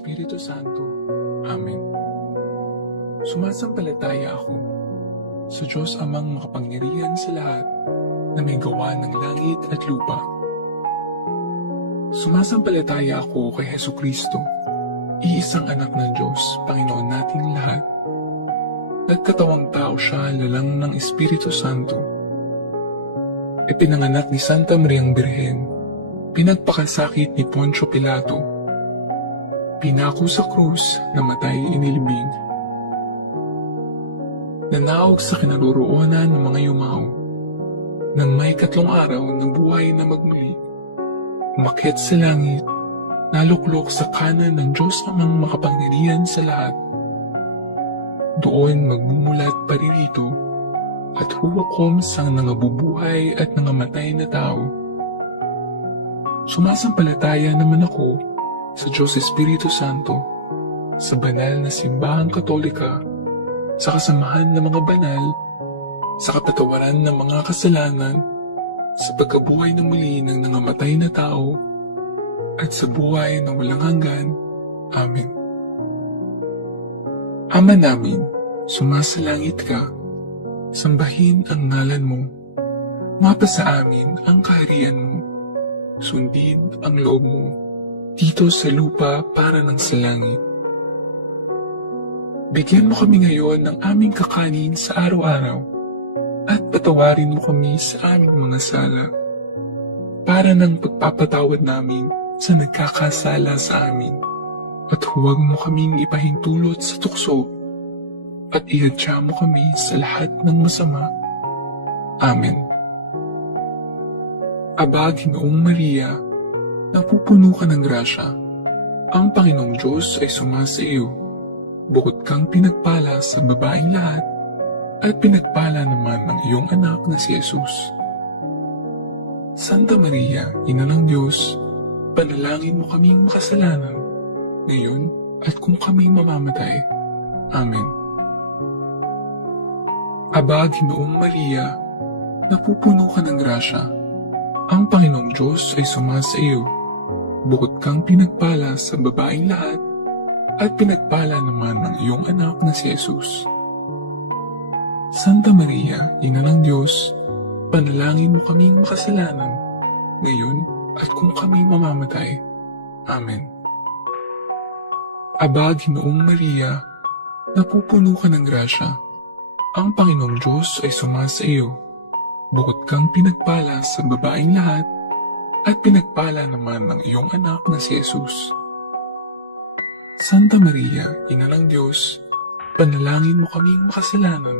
Espiritu Santo. Amen. Sumasampalataya ako sa Diyos Amang makapangyarihan sa lahat na may gawa ng langit at lupa. Sumasampalataya ako kay Hesukristo, iisang anak ng Diyos, Panginoon nating lahat. Nagkatawang tao siya lalang ng Espiritu Santo. Ipinanganak ni Santa Mariang Birhen, pinagpakasakit ni Poncio Pilato, pinako sa krus, namatay inilibing. Nanaog sa kinaroroonan ng mga yumao, nang may 3 araw ng buhay na magmuli, umakyat sa langit, naluklok sa kanan ng Diyos Amang makapangyarihan sa lahat. Doon magmumulat paririto at huwakom sang nangabubuhay at nangamatay na tao. Sumasampalataya naman ako sa Diyos Espiritu Santo, sa banal na simbahang katolika, sa kasamahan ng mga banal, sa kapatawaran ng mga kasalanan, sa pagkabuhay na muli ng nangamatay na tao, at sa buhay na walang hanggan. Amen. Ama namin, sumasalangit ka, sambahin ang ngalan mo, mapasa amin ang kaharian mo, sundin ang loob mo, dito sa lupa para ng sa langit. Bigyan mo kami ngayon ng aming kakanin sa araw-araw, at patawarin mo kami sa aming mga sala, para ng pagpapatawad namin sa nagkakasala sa amin, at huwag mo kaming ipahintulot sa tukso, at ihadya mo kami sa lahat ng masama. Amen. Aba, Ginoong Maria, napupuno ka ng grasya, ang Panginoong Diyos ay sumasa iyo. Bukod kang pinagpala sa babaeng lahat, at pinagpala naman ng iyong anak na si Jesus. Santa Maria, Ina ng Diyos, panalangin mo kaming makasalanan, ngayon at kung kami mamamatay. Amen. Aba, Ginoong Maria, napupuno ka ng grasya, ang Panginoong Diyos ay sumasa iyo. Bukod kang pinagpala sa babaeng lahat, at pinagpala naman ng iyong anak na si Jesus. Santa Maria, Ina ng Diyos, panalangin mo kaming makasalanan, ngayon at kung kami mamamatay. Amen. Aba, Ginoong Maria, napupuno ka ng grasya, ang Panginoong Diyos ay sumasa iyo. Bukod kang pinagpala sa babaeng lahat, at pinagpala naman ng iyong anak na si Jesus. Santa Maria, Ina ng Diyos, panalangin mo kaming makasalanan,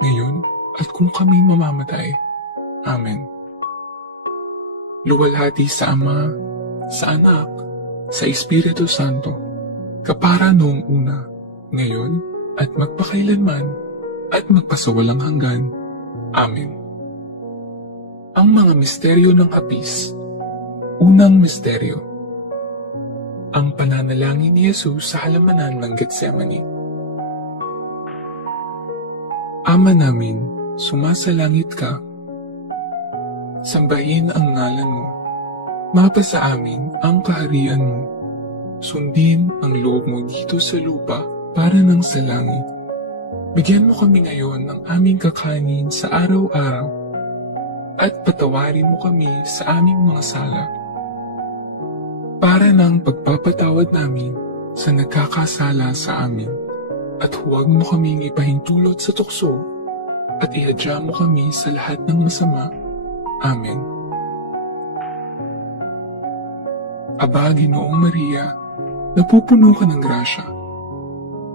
ngayon at kung kami mamamatay. Amen. Luwalhati sa Ama, sa Anak, sa Espiritu Santo, kapara noong una, ngayon at magpakailanman, at magpasawalang hanggan. Amen. Ang mga misteryo ng Hapis. Unang misteryo, ang pananalangin ni Jesus sa halamanan ng Getsemani. Ama namin, sumasalangit ka. Sambahin ang ngalan mo. Mapasa amin ang kaharian mo. Sundin ang loob mo dito sa lupa para ng sa langit. Bigyan mo kami ngayon ng aming kakanin sa araw-araw, at patawarin mo kami sa aming mga sala, para ng pagpapatawad namin sa nagkakasala sa amin, at huwag mo kaming ipahintulot sa tukso, at ihadya mo kami sa lahat ng masama. Amen. Aba, Ginoong Maria, napupuno ka ng grasya,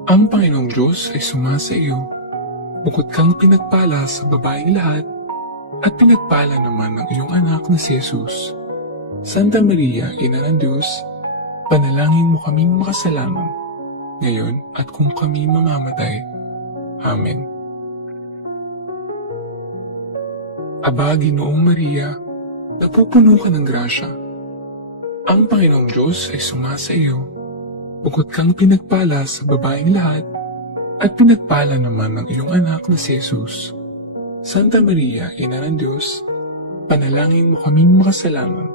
ang Panginoong Diyos ay sumasa iyo. Bukod kang pinagpala sa babaeng lahat, at pinagpala naman ng iyong anak na si Jesus. Santa Maria, Ina ng Diyos, panalangin mo kaming makasalanan, ngayon at kung kami mamamatay. Amen. Aba, Ginoong Maria, napupuno ka ng grasya, ang Panginoong Diyos ay sumasa iyo. Bukod kang pinagpala sa babaeng lahat, at pinagpala naman ng iyong anak na si Jesus. Santa Maria, Ina ng Diyos, panalangin mo kaming makasalanan,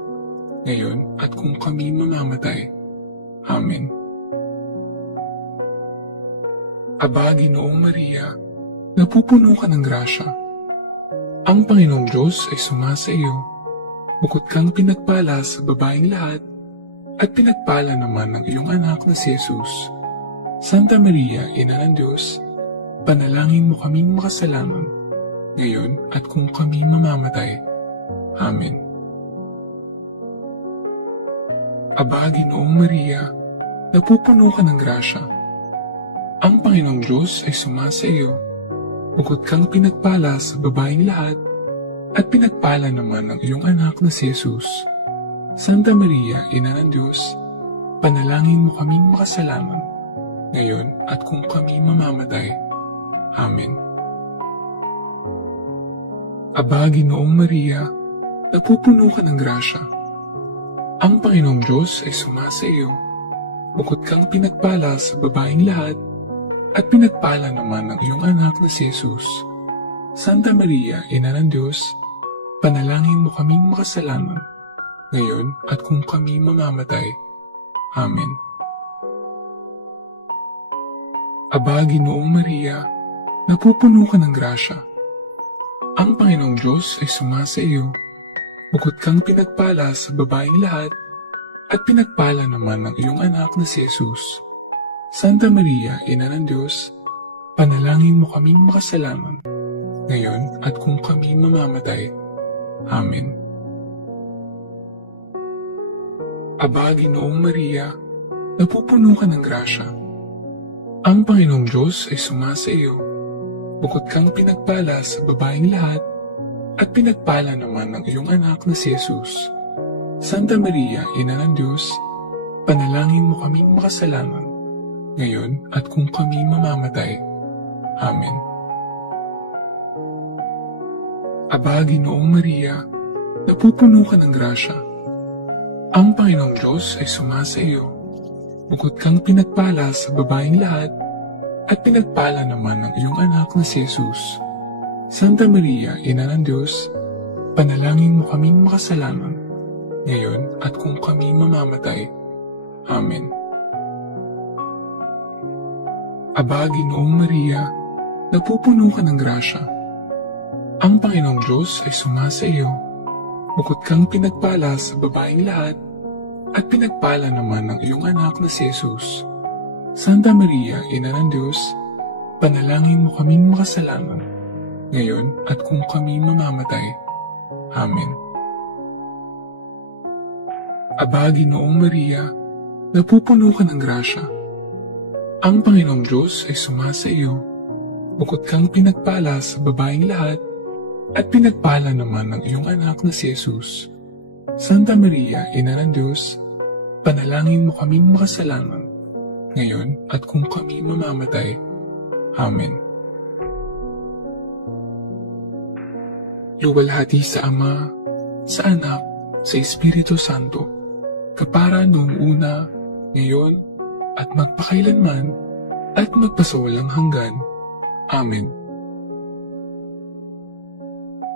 ngayon at kung kami mamamatay. Amen. Aba, Ginoong Maria, napupuno ka ng grasya. Ang Panginoong Diyos ay sumasa iyo. Bukod kang pinagpala sa babaeng lahat, at pinagpala naman ng iyong anak na si Jesus. Santa Maria, Ina ng Diyos, panalangin mo kaming makasalanan, ngayon at kung kami mamamatay. Amen. Aba, Ginoong Maria, napupuno ka ng grasya. Ang Panginoong Diyos ay sumasa iyo. Bukod kang pinagpala sa babaeng lahat, at pinagpala naman ng iyong anak na si Jesus. Santa Maria, Ina ng Diyos, panalangin mo kaming makasalanan, ngayon at kung kami mamamatay. Amen. Aba, Ginoong Maria, napupuno ka ng grasya. Ang Panginoong Diyos ay sumasa iyo. Bukod kang pinagpala sa babaeng lahat, at pinagpala naman ng iyong anak na si Jesus. Santa Maria, Ina ng Diyos, panalangin mo kaming makasalanan, ngayon at kung kami mamamatay. Amen. Aba, Ginoong Maria, napupuno ka ng grasya. Ang Panginoong Diyos ay sumasa iyo. Bukod kang pinagpala sa babaeng lahat, at pinagpala naman ng iyong anak na si Jesus. Santa Maria, Ina ng Diyos, panalangin mo kaming makasalanan, ngayon at kung kami mamamatay. Amen. Aba, Ginoong Maria, napupuno ka ng grasya. Ang Panginoong Diyos ay sumasa iyo. Bukod kang pinagpala sa babaeng lahat, at pinagpala naman ng iyong anak na si Jesus. Santa Maria, Ina ng Diyos, panalangin mo kaming makasalanan, ngayon at kung kami mamamatay. Amen. Aba, Ginoong Maria, napupuno ka ng grasya. Ang Panginoong Diyos ay sumasa iyo. Bukod kang pinagpala sa babaeng lahat, at pinagpala naman ng iyong anak na si Jesus. Santa Maria, Ina ng Diyos, panalangin mo kaming makasalanan, ngayon at kung kami mamamatay. Amen. Aba, Ginoong Maria, napupuno ka ng grasya. Ang Panginoong Diyos ay sumasa iyo. Bukod kang pinagpala sa babaeng lahat, at pinagpala naman ng iyong anak na si Jesus. Santa Maria, Ina ng Diyos, panalangin mo kaming makasalanan, ngayon at kung kami mamamatay. Amen. Aba, Ginoong Maria, napupuno ka ng grasya. Ang Panginoong Diyos ay sumasa iyo. Bukod kang pinagpala sa babaeng lahat, at pinagpala naman ng iyong anak na si Jesus. Santa Maria, Ina ng Diyos, panalangin mo kaming makasalanan, ngayon at kung kami mamamatay. Amen. Luwalhati sa Ama, sa Anak, sa Espiritu Santo, kapara noong una, ngayon, at magpakailanman, at magpasawalang hanggan. Amen.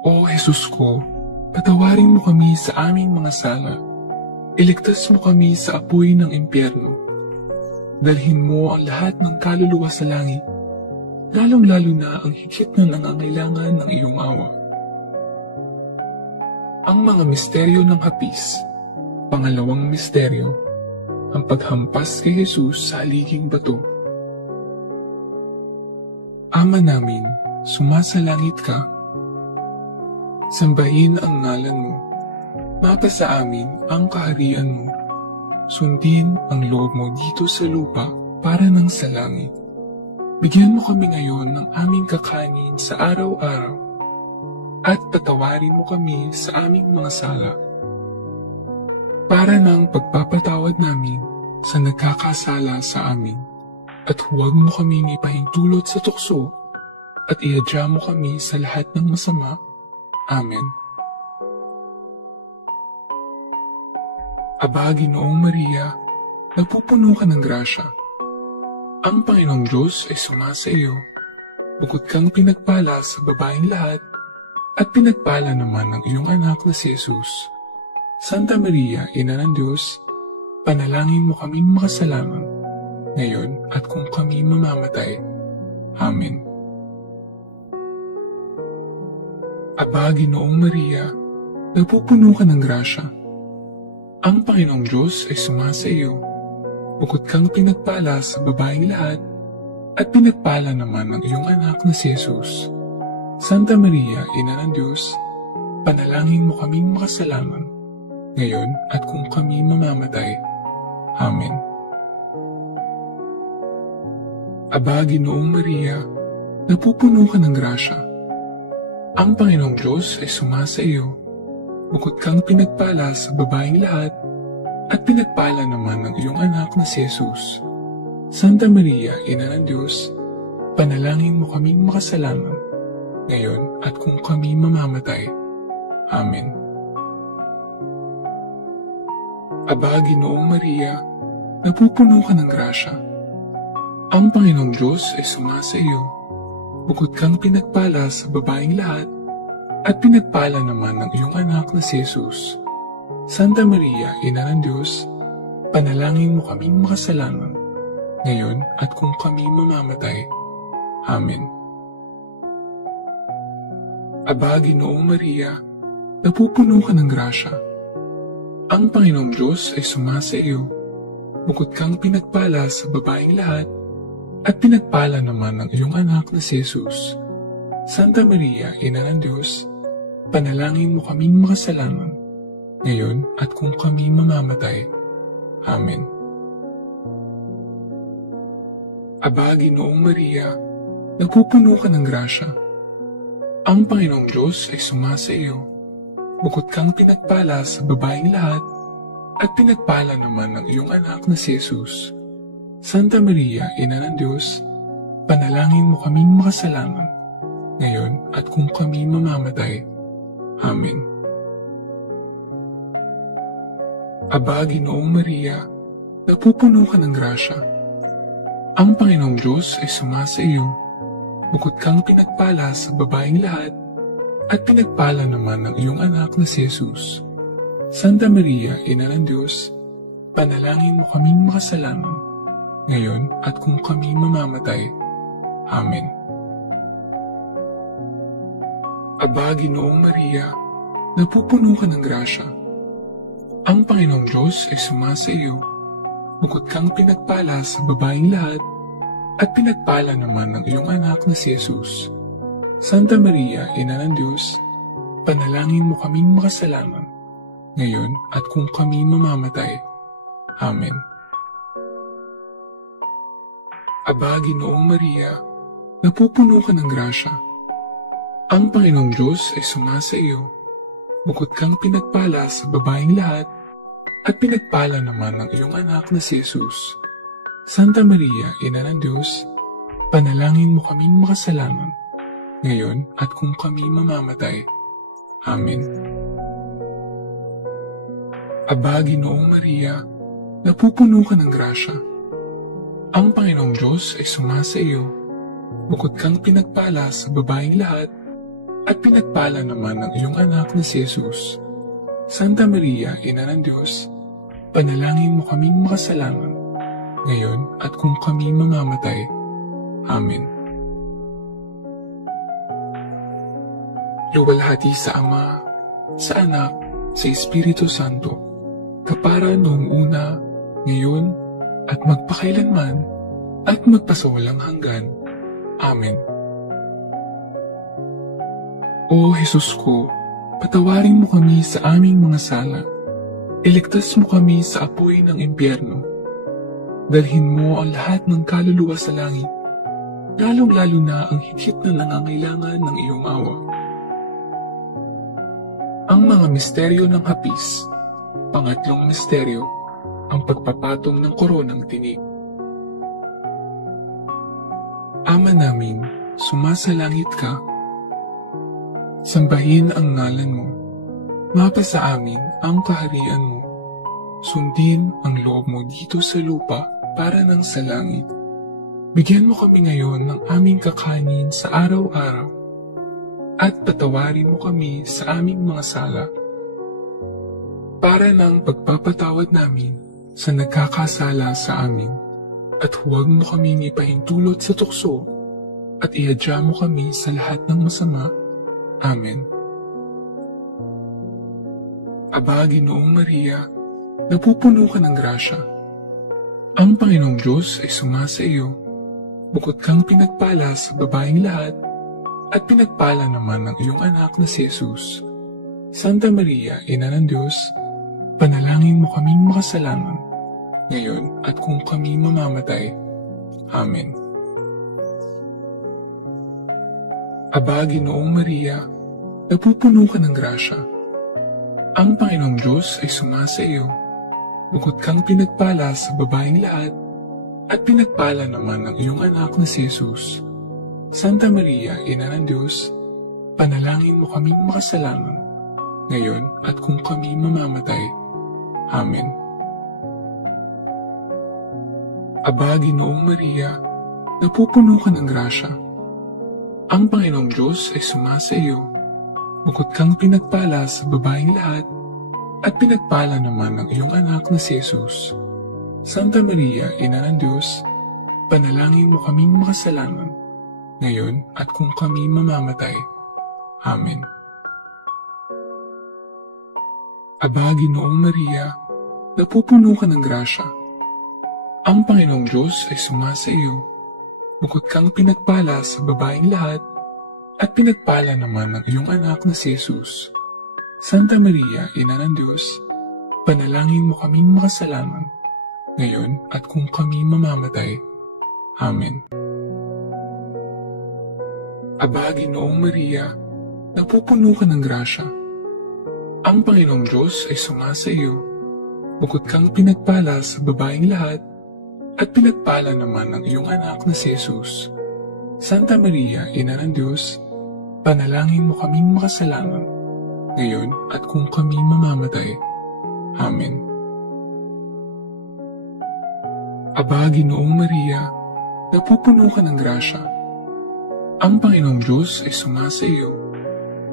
O Jesus ko, patawarin mo kami sa aming mga sala. Iligtas mo kami sa apoy ng impyerno. Dalhin mo ang lahat ng kaluluwa sa langit, lalong-lalo na ang higit na nangangailangan ng iyong awa. Ang mga misteryo ng hapis. Pangalawang misteryo, ang paghampas kay Jesus sa haliging bato. Ama namin, sumasalangit ka. Sambahin ang ngalan mo. Mapasa amin ang kaharian mo. Sundin ang loob mo dito sa lupa para nang sa langit. Bigyan mo kami ngayon ng aming kakanin sa araw-araw, at patawarin mo kami sa aming mga sala, para nang pagpapatawad namin sa nagkakasala sa amin. At huwag mo kaming ipahintulot sa tukso, at iadya mo kami sa lahat ng masama. Amen. Aba, Ginoong Maria, napupuno ka ng grasya. Ang Panginoong Diyos ay sumasa iyo. Bukod kang pinagpala sa babaeng lahat, at pinagpala naman ng iyong anak na si Jesus. Santa Maria, Ina ng Diyos, panalangin mo kaming makasalanan, ngayon at kung kami mamamatay. Amen. Aba, Ginoong Maria, napupuno ka ng grasya. Ang Panginoong Diyos ay sumasa iyo. Bukod kang pinagpala sa babaeng lahat, at pinagpala naman ang iyong anak na si Jesus. Santa Maria, Ina ng Diyos, panalangin mo kaming makasalanan, ngayon at kung kami mamamatay. Amen. Aba, Ginoong Maria, napupuno ka ng grasya. Ang Panginoong Diyos ay sumasa iyo. Bukod kang pinagpala sa babaeng lahat, at pinagpala naman ang iyong anak na si Jesus. Santa Maria, Ina ng Diyos, panalangin mo kaming makasalanan, ngayon at kung kami mamamatay. Amen. Aba, Ginoong Maria, napupuno ka ng grasya. Ang Panginoong Diyos ay sumasa iyo. Bukod kang pinagpala sa babaeng lahat, at pinagpala naman ang iyong anak na si Jesus. Santa Maria, Ina ng Diyos, panalangin mo kaming makasalanan, ngayon at kung kami mamamatay. Amen. Aba, Ginoong Maria, napupuno ka ng grasya. Ang Panginoong Diyos ay sumasa iyo. Bukod kang pinagpala sa babaeng lahat, at pinagpala naman ang iyong anak na si Jesus. Santa Maria, Ina ng Diyos, panalangin mo kaming makasalanan, ngayon at kung kami mamamatay. Amen. Aba, Ginoong Maria, napupuno ka ng grasya. Ang Panginoong Diyos ay sumasa iyo. Bukod kang pinagpala sa babaeng lahat, at pinagpala naman ang iyong anak na si Jesus. Santa Maria, Ina ng Diyos, panalangin mo kaming makasalanan, ngayon at kung kami mamamatay. Amen. Aba, Ginoong Maria, napupuno ka ng grasya. Ang Panginoong Diyos ay sumasa iyo. Bukod kang pinagpala sa babaeng lahat, at pinagpala naman ang iyong anak na si Jesus. Santa Maria, Ina ng Diyos, panalangin mo kaming makasalanan, ngayon at kung kami mamamatay. Amen. Aba, Ginoong Maria, napupuno ka ng grasya. Ang Panginoong Diyos ay sumasa iyo. Bukod kang pinagpala sa babaeng lahat, at pinagpala naman ang iyong anak na si Jesus. Santa Maria, Ina ng Diyos, panalangin mo kaming makasalanan, ngayon at kung kami mamamatay. Amen. Aba, Ginoong Maria, napupuno ka ng grasya. Ang Panginoong Diyos ay sumasa iyo. Bukod kang pinagpala sa babaeng lahat, at pinagpala naman ang iyong anak na si Jesus. Santa Maria, Ina ng Diyos, panalangin mo kaming makasalanan, ngayon at kung kami mamamatay. Amen. Aba, Ginoong Maria, napupuno ka ng grasya. Ang Panginoong Diyos ay sumasa iyo. Bukod kang pinagpala sa babaeng lahat, at pinagpala naman ang iyong anak na si Jesus. Santa Maria, Ina ng Diyos, panalangin mo kaming makasalanan, ngayon at kung kami mamamatay. Amen. Luwalhati sa Ama, sa Anak, sa Espiritu Santo, kapara noong una, ngayon, at magpakailanman, at magpasawalang hanggan. Amen. O Jesus ko, patawarin mo kami sa aming mga sala. Iligtas mo kami sa apoy ng impyerno. Dalhin mo ang lahat ng kaluluwa sa langit, lalong-lalo na ang higit na nangangailangan ng iyong awa. Ang mga misteryo ng hapis. Pangatlong misteryo, ang pagpapatong ng koronang tinik. Ama namin, sumasalangit ka. Sambahin ang ngalan mo. Mapasa amin ang kaharian mo. Sundin ang loob mo dito sa lupa para ng sa langit. Bigyan mo kami ngayon ng aming kakanin sa araw-araw. At patawarin mo kami sa aming mga sala. Para ng pagpapatawad namin sa nagkakasala sa amin, at huwag mo kaming ipahintulot sa tukso, at ihadya mo kami sa lahat ng masama. Amen. Aba, Ginoong Maria, napupuno ka ng grasya. Ang Panginoong Diyos ay sumasa iyo. Bukod kang pinagpala sa babaeng lahat, at pinagpala naman ng iyong anak na si Jesus. Santa Maria, Ina ng Diyos, panalangin mo kaming makasalanan, ngayon at kung kami mamamatay. Amen. Aba, Ginoong Maria, napupuno ka ng grasya. Ang Panginoong Diyos ay sumasa iyo. Bukod kang pinagpala sa babaeng lahat, at pinagpala naman ng iyong anak na si Jesus. Santa Maria, Ina ng Diyos, panalangin mo kaming makasalanan, ngayon at kung kami mamamatay. Amen. Aba, Ginoong Maria, napupuno ka ng grasya. Ang Panginoong Diyos ay sumasa iyo. Bukod kang pinagpala sa babaeng lahat, at pinagpala naman ng iyong anak na si Jesus. Santa Maria, Ina ng Diyos, panalangin mo kaming makasalanan, ngayon at kung kami mamamatay. Amen. Aba, Ginoong Maria, napupuno ka ng grasya. Ang Panginoong Diyos ay sumasa iyo. Bukod kang pinagpala sa babaeng lahat, at pinagpala naman ng iyong anak na si Jesus. Santa Maria, Ina ng Diyos, panalangin mo kaming makasalanan, ngayon at kung kami mamamatay. Amen. Aba, Ginoong Maria, napupuno ka ng grasya. Ang Panginoong Diyos ay sumasa iyo. Bukod kang pinagpala sa babaeng lahat, at pinagpala naman ng iyong anak na si Jesus. Santa Maria, Ina ng Diyos, panalangin mo kaming makasalanan, ngayon at kung kami mamamatay. Amen. Aba, Ginoong Maria, napupuno ka ng grasya. Ang Panginoong Diyos ay sumasa iyo.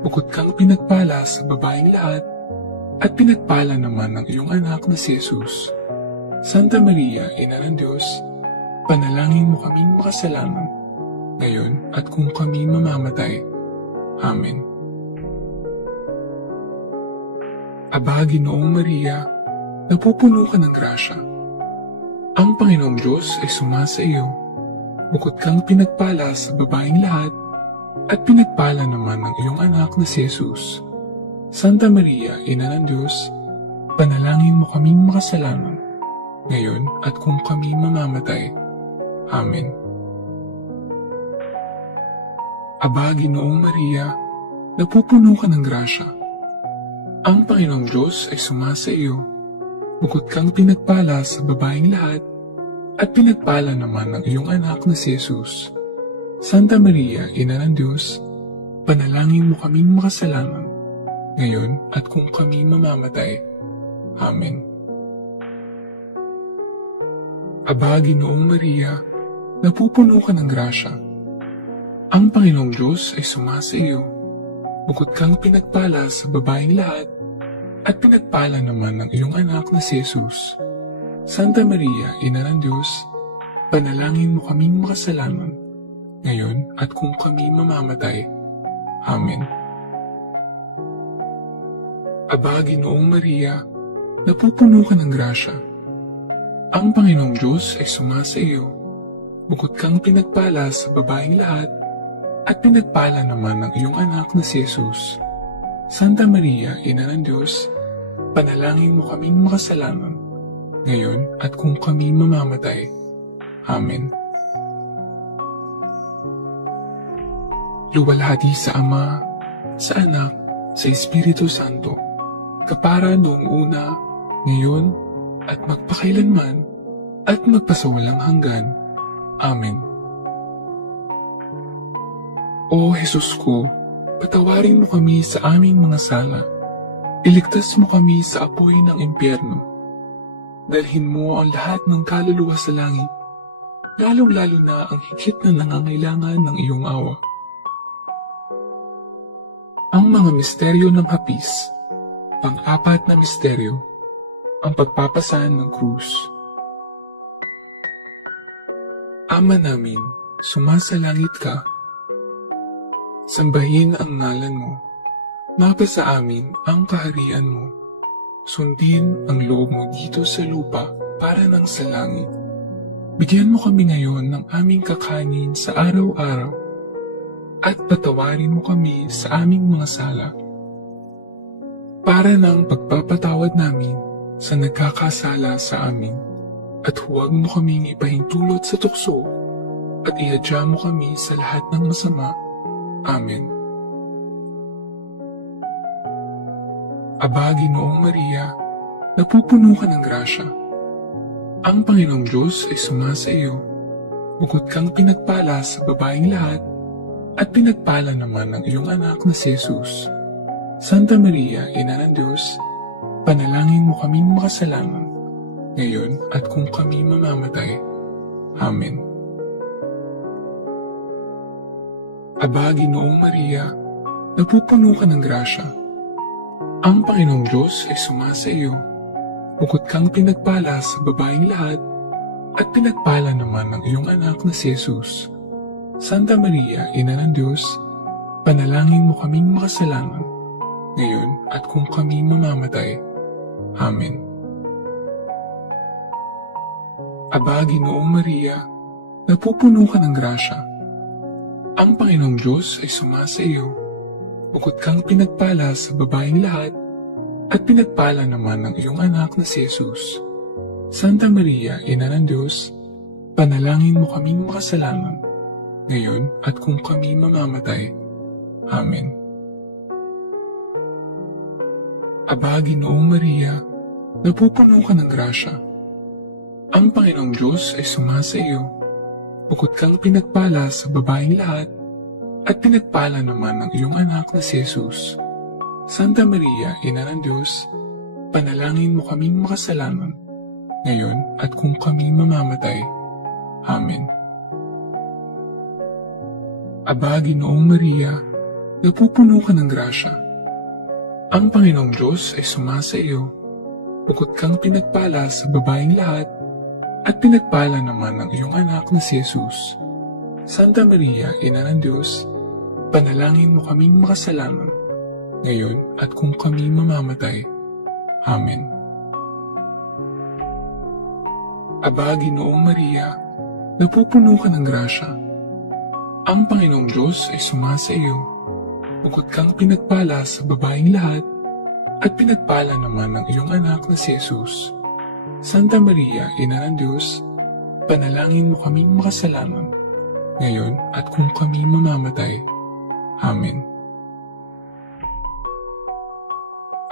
Bukod kang pinagpala sa babaeng lahat, at pinagpala naman ng iyong anak na si Jesus. Santa Maria, Ina ng Diyos, panalangin mo kaming makasalanan, ngayon at kung kami mamamatay. Amen. Aba, Ginoong Maria, napupuno ka ng grasya. Ang Panginoong Diyos ay sumasa iyo. Bukod kang pinagpala sa babaeng lahat, at pinagpala naman ng iyong anak na si Jesus. Santa Maria, Ina ng Diyos, panalangin mo kaming makasalanan, ngayon at kung kami mamamatay. Amen. Aba, Ginoong Maria, napupuno ka ng grasya. Ang Panginoong Diyos ay sumasa iyo. Bukod kang pinagpala sa babaeng lahat, at pinagpala naman ng iyong anak na si Jesus. Santa Maria, Ina ng Diyos, panalangin mo kaming makasalanan, ngayon at kung kami mamamatay. Amen. Aba, Ginoong Maria, napupuno ka ng grasya. Ang Panginoong Diyos ay sumasa iyo. Bukod kang pinagpala sa babaeng lahat, at pinagpala naman ng iyong anak na si Jesus. Santa Maria, Ina ng Diyos, panalangin mo kaming makasalanan, ngayon at kung kami mamamatay. Amen. Aba, Ginoong Maria, napupuno ka ng grasya. Ang Panginoong Diyos ay sumasa iyo. Bukod kang pinagpala sa babaeng lahat, at pinagpala naman ng iyong anak na si Jesus. Santa Maria, Ina ng Diyos, panalangin mo kaming makasalanan, ngayon at kung kami mamamatay. Amen. Luwalhati sa Ama, sa Anak, sa Espiritu Santo, kapara noong una, ngayon, at magpakailanman, at magpasawalang hanggan. Amen. O Jesus ko, patawarin mo kami sa aming mga sala. Iligtas mo kami sa apoy ng impyerno. Dalhin mo ang lahat ng kaluluwa sa langit, lalong-lalo na ang higit na nangangailangan ng iyong awa. Ang mga misteryo ng hapis. Pang-apat na misteryo, ang pagpapasan ng krus. Ama namin, sumasalangit ka, Sambahin ang ngalan mo. Mapasa amin ang kaharian mo. Sundin ang loob mo dito sa lupa para nang sa langit. Bigyan mo kami ngayon ng aming kakanin sa araw-araw at patawarin mo kami sa aming mga sala para ng pagpapatawad namin sa nagkakasala sa amin. At huwag mo kaming ipahintulot sa tukso at iadya mo kami sa lahat ng masama. Amen. Aba, Ginoong Maria, napupuno ka ng grasya. Ang Panginoong Diyos ay sumasa iyo. Bukod kang pinagpala sa babaeng lahat, at pinagpala naman ng iyong anak na si Jesus. Santa Maria, Ina ng Diyos, panalangin mo kaming makasalanan, ngayon at kung kami mamamatay. Amen. Aba, Ginoong Maria, napupuno ka ng grasya. Ang Panginoong Diyos ay sumasa iyo. Bukod kang pinagpala sa babaeng lahat, at pinagpala naman ng iyong anak na si Jesus. Santa Maria, Ina ng Diyos, panalangin mo kaming makasalanan, ngayon at kung kami mamamatay. Amen. Aba, Ginoong Maria, napupuno ka ng grasya. Ang Panginoong Diyos ay sumasa iyo. Bukod kang pinagpala sa babaeng lahat, at pinagpala naman ng iyong anak na si Jesus. Santa Maria, Ina ng Diyos, panalangin mo kaming makasalanan, ngayon at kung kami mamamatay. Amen. Aba, Ginoong Maria, napupuno ka ng grasya. Ang Panginoong Diyos ay sumasa iyo. Bukod kang pinagpala sa babaeng lahat, at pinagpala naman ng iyong anak na si Jesus. Santa Maria, Ina ng Diyos, panalangin mo kaming makasalanan, ngayon at kung kami mamamatay. Amen. Aba, Ginoong Maria, napupuno ka ng grasya. Ang Panginoong Diyos ay sumasa iyo. Bukod kang pinagpala sa babaeng lahat, at pinagpala naman ng iyong anak na si Jesus. Santa Maria, Ina ng Diyos, panalangin mo kaming makasalanan, ngayon at kung kami mamamatay. Amen. Aba, Ginoong Maria, napupuno ka ng grasya. Ang Panginoong Diyos ay sumasa iyo. Bukod kang pinagpala sa babaeng lahat, at pinagpala naman ng iyong anak na si Jesus. Santa Maria, Ina ng Diyos, panalangin mo kaming makasalanan, ngayon at kung kami mamamatay. Amen.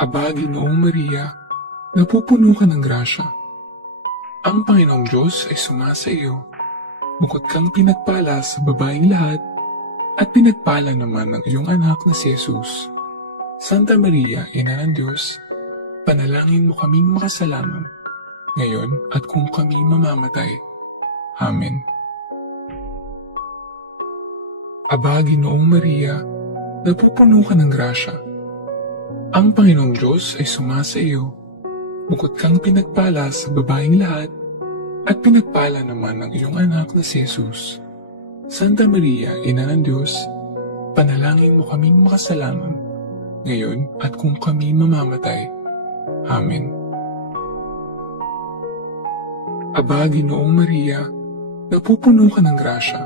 Aba, Ginoong Maria, napupuno ka ng grasya. Ang Panginoong Diyos ay sumasa iyo. Bukod kang pinagpala sa babaeng lahat, at pinagpala naman ng iyong anak na si Jesus. Santa Maria, Ina ng Diyos, panalangin mo kaming makasalanan, ngayon at kung kami mamamatay. Amen. Aba, Ginoong Maria, napupuno ka ng grasya. Ang Panginoong Diyos ay sumasa iyo. Bukod kang pinagpala sa babaeng lahat, at pinagpala naman ng iyong anak na si Jesus. Santa Maria, Ina ng Diyos, panalangin mo kaming makasalanan, ngayon at kung kami mamamatay. Amen. Aba, Ginoong Maria, napupuno ka ng grasya.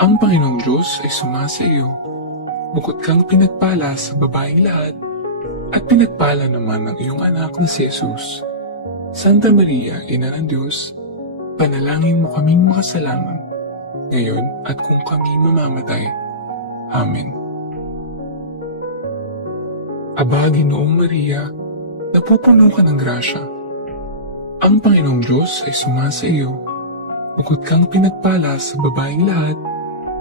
Ang Panginoong Diyos ay sumasa iyo. Bukod kang pinagpala sa babaeng lahat, at pinagpala naman ng iyong anak na si Jesus. Santa Maria, Ina ng Diyos, panalangin mo kaming makasalanan, ngayon at kung kami mamamatay. Amen. Aba, Ginoong Maria, napupuno ka ng grasya. Ang Panginoong Diyos ay sumasa iyo. Bukod kang pinagpala sa babaeng lahat,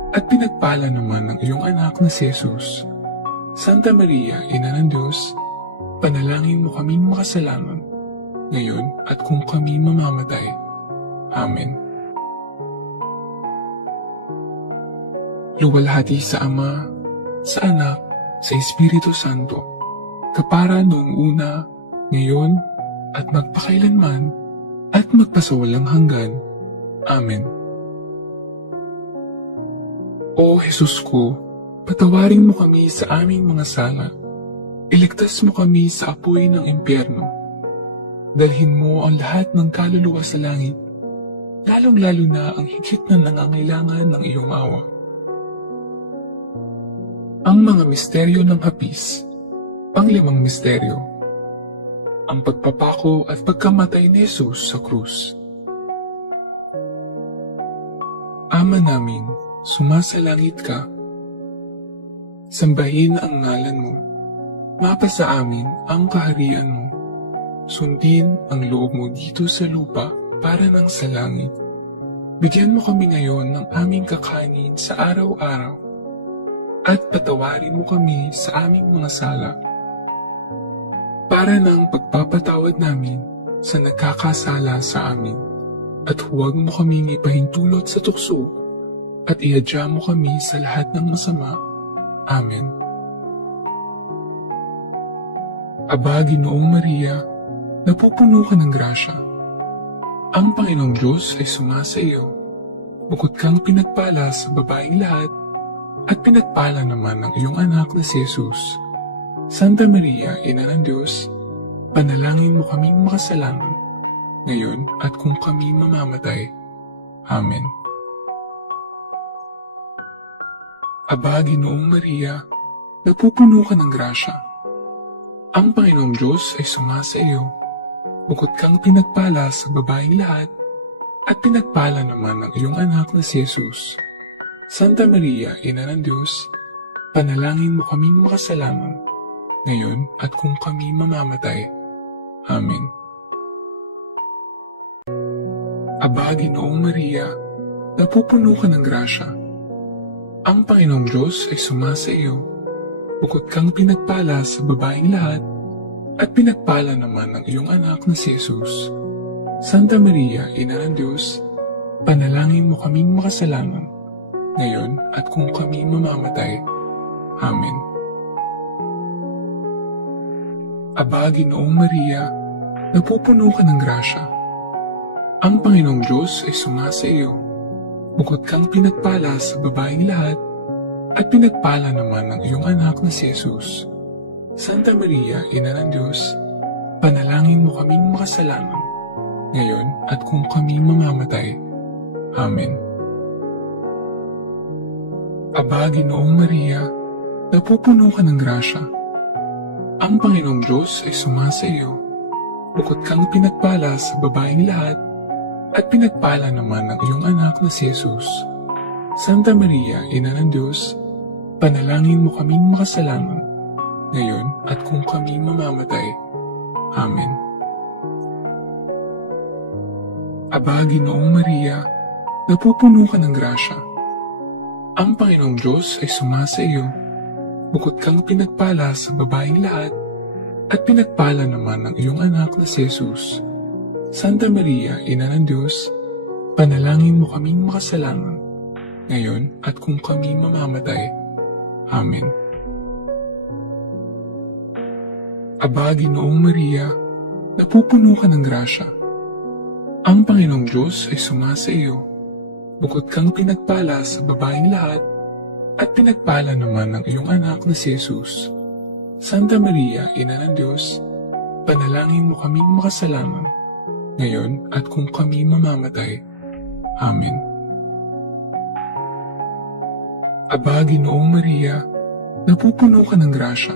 at pinagpala naman ng iyong anak na si Jesus. Santa Maria, Ina ng Diyos, panalangin mo kaming makasalanan, ngayon at kung kami mamamatay. Amen. Luwalhati sa Ama, sa Anak, sa Espiritu Santo, kapara noong una, ngayon, at magpakailanman, at magpasawalang hanggan. Amen. O Jesus ko, patawarin mo kami sa aming mga sala. Iligtas mo kami sa apoy ng impyerno. Dalhin mo ang lahat ng kaluluwa sa langit, lalong-lalo na ang higit na nangangailangan ng iyong awa. Ang mga misteryo ng hapis. Panglimang misteryo. Ang pagpapako at pagkamatay ni Jesus sa krus. Ama namin, sumasalangit ka. Sambahin ang ngalan mo. Mapasa amin ang kaharian mo. Sundin ang loob mo dito sa lupa para nang sa langit. Bigyan mo kami ngayon ng aming kakanin sa araw-araw. At patawarin mo kami sa aming mga sala. Para nang pagpapatawad namin sa nagkakasala sa amin. At huwag mo kaming ipahintulot sa tukso at ihadya mo kami sa lahat ng masama. Amen. Aba, Ginoong Maria, napupuno ka ng grasya. Ang Panginoong Diyos ay sumasa iyo. Bukod kang pinagpala sa babaeng lahat, at pinagpala naman ng iyong anak na si Jesus. Santa Maria, Ina ng Diyos, panalangin mo kaming makasalanan, ngayon at kung kami mamamatay. Amen. Aba, Ginoong Maria, napupuno ka ng grasya. Ang Panginoong Diyos ay sumasa iyo. Bukod kang pinagpala sa babaeng lahat, at pinagpala naman ng iyong anak na si Jesus. Santa Maria, Ina ng Diyos, panalangin mo kaming makasalanan, ngayon at kung kami mamamatay. Amen. Aba, Ginoong Maria, napupuno ka ng grasya. Ang Panginoong Diyos ay sumasa iyo. Bukod kang pinagpala sa babaeng lahat, at pinagpala naman ng iyong anak na si Jesus. Santa Maria, Ina ng Diyos, panalangin mo kaming makasalanan, ngayon at kung kami mamamatay. Amen. Aba, Ginoong Maria, napupuno ka ng grasya. Ang Panginoong Diyos ay sumasa iyo. Bukod kang pinagpala sa babaeng lahat, at pinagpala naman ng iyong anak na si Jesus. Santa Maria, Ina ng Diyos, panalangin mo kaming makasalanan, ngayon at kung kami mamamatay. Amen. Aba, Ginoong Maria, napupuno ka ng grasya. Ang Panginoong Diyos ay sumasa iyo. Bukod kang pinagpala sa babaeng lahat, at pinagpala naman ng iyong anak na si Jesus. Santa Maria, Ina ng Diyos, panalangin mo kaming makasalanan, ngayon at kung kami mamamatay. Amen. Aba, Ginoong Maria, napupuno ka ng grasya. Ang Panginoong Diyos ay sumasa iyo. Bukod kang pinagpala sa babaeng lahat, at pinagpala naman ng iyong anak na si Jesus. Santa Maria, Ina ng Diyos, panalangin mo kaming makasalanan, ngayon at kung kami mamamatay. Amen. Aba, Ginoong Maria, napupuno ka ng grasya. Ang Panginoong Diyos ay sumasa iyo. Bukod kang pinagpala sa babaeng lahat, at pinagpala naman ng iyong anak na si Jesus. Santa Maria, Ina ng Diyos, panalangin mo kaming makasalanan, ngayon at kung kami mamamatay. Amen. Aba, Ginoong Maria, napupuno ka ng grasya.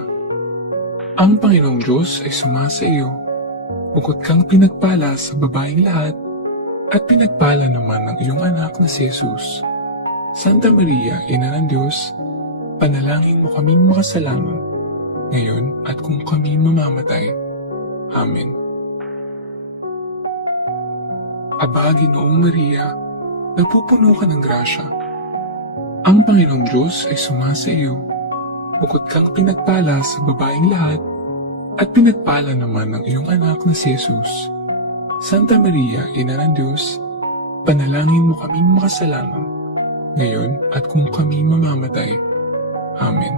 Ang Panginoong Diyos ay sumasa iyo. Bukod kang pinagpala sa babaeng lahat, at pinagpala naman ng iyong anak na si Jesus. Santa Maria, Ina ng Diyos, panalangin mo kaming makasalanan, ngayon at kung kami mamamatay. Amen. Aba, Ginoong Maria, napupuno ka ng grasya. Ang Panginoong Diyos ay sumasa iyo. Bukod kang pinagpala sa babaeng lahat, at pinagpala naman ng iyong anak na si Jesus. Santa Maria, Ina ng Diyos, panalangin mo kaming makasalanan, ngayon at kung kami mamamatay. Amen.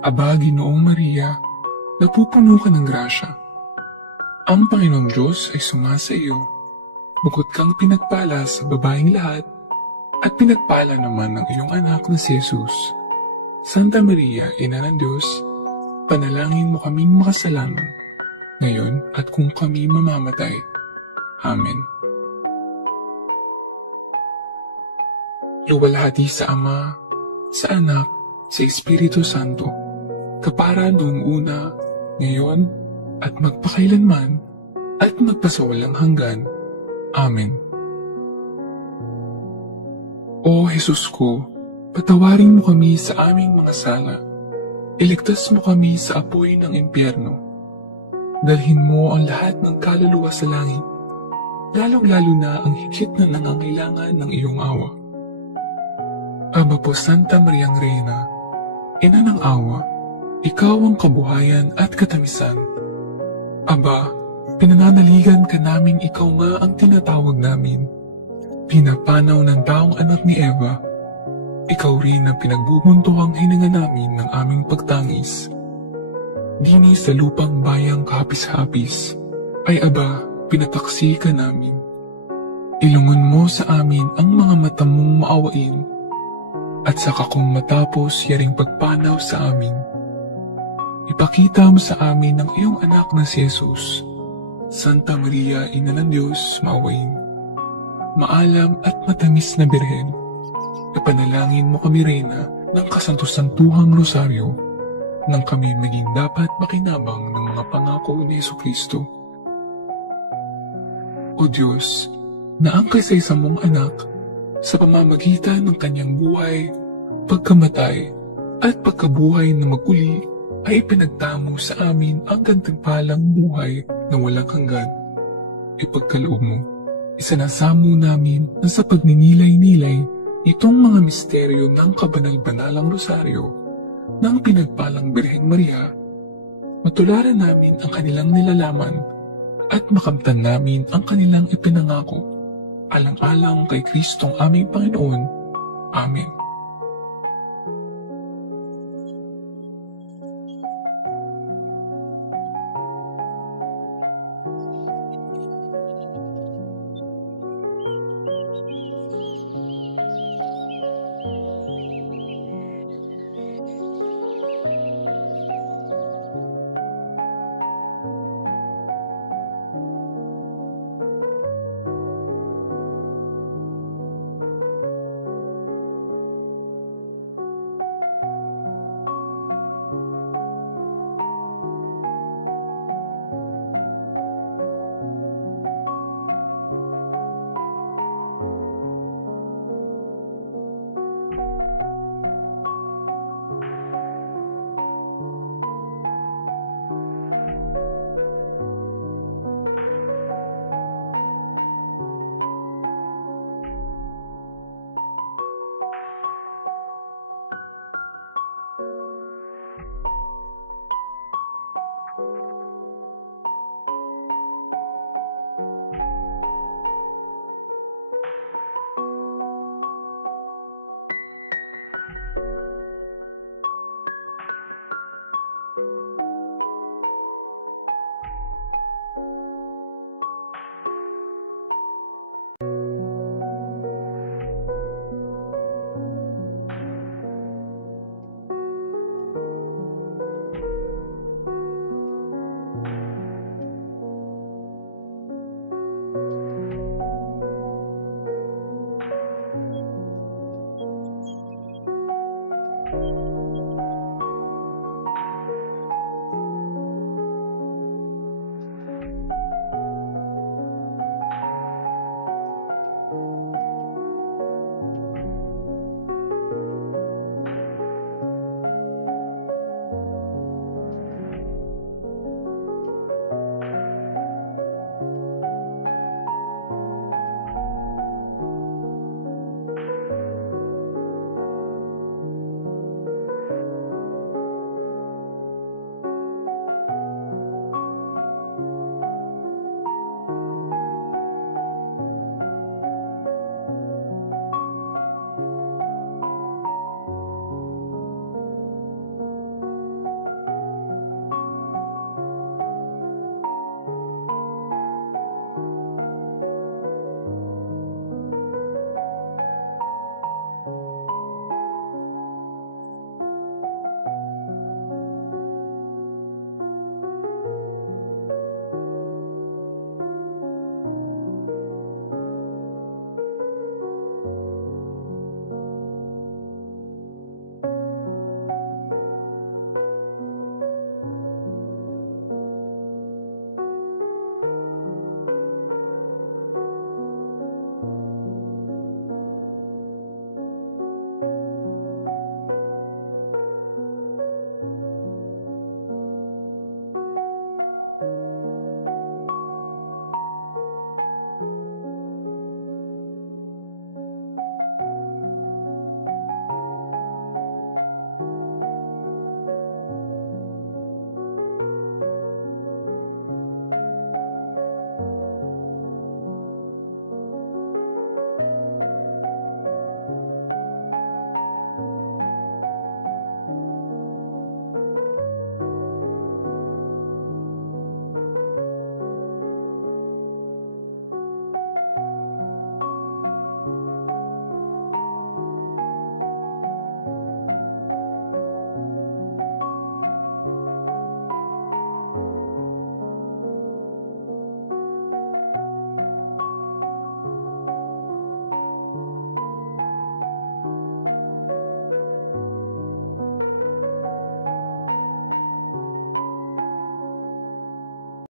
Aba, Ginoong Maria, napupuno ka ng grasya. Ang Panginoong Diyos ay sumasa iyo. Bukod kang pinagpala sa babaeng lahat, at pinagpala naman ng iyong anak na si Jesus. Santa Maria, Ina ng Diyos, panalangin mo kaming makasalanan, ngayon at kung kami mamamatay. Amen. Luwalhati sa Ama, sa Anak, sa Espiritu Santo, kapara noong una, ngayon, at magpakailanman, at magpasawalang hanggan. Amen. O Jesus ko, patawarin mo kami sa aming mga sala. Iligtas mo kami sa apoy ng impyerno. Dalhin mo ang lahat ng kaluluwa sa langit, lalong-lalo na ang higit na nangangailangan ng iyong awa. Aba po Santa Mariang Reyna, Ina ng awa, ikaw ang kabuhayan at katamisan. Aba, pinananaligan ka namin, ikaw nga ang tinatawag namin. Pinapanaw ng taong anak ni Eva, ikaw rin ang pinagbubuntuhang hininga namin ng aming pagtangis. Dini sa lupang bayang kahapis-hapis, ay aba, pinataksi ka namin. Ilungon mo sa amin ang mga mata mong maawain, at saka kung matapos yaring pagpanaw sa amin, ipakita mo sa amin ang iyong anak na si Jesus. Santa Maria, Ina ng Diyos, maawain. Maalam at matamis na Birhen, ipanalangin mo kami, Reyna, ng kasanto-santuhang rosaryo, nang kami maging dapat makinabang ng mga pangako ni Jesucristo. O Diyos, na ang kaisa-isa mong anak, sa pamamagitan ng kanyang buhay, pagkamatay, at pagkabuhay na maguli, ay pinagtamo sa amin ang gantimpalang buhay na walang hanggan. Ipagkaloob mo, isinasamo namin na sa pagninilay-nilay itong mga misteryo ng kabanal-banalang rosaryo ng pinagpalang Birhen Maria, matularan namin ang kanilang nilalaman at makamtan namin ang kanilang ipinangako, alang-alang kay Kristong aming Panginoon. Amen.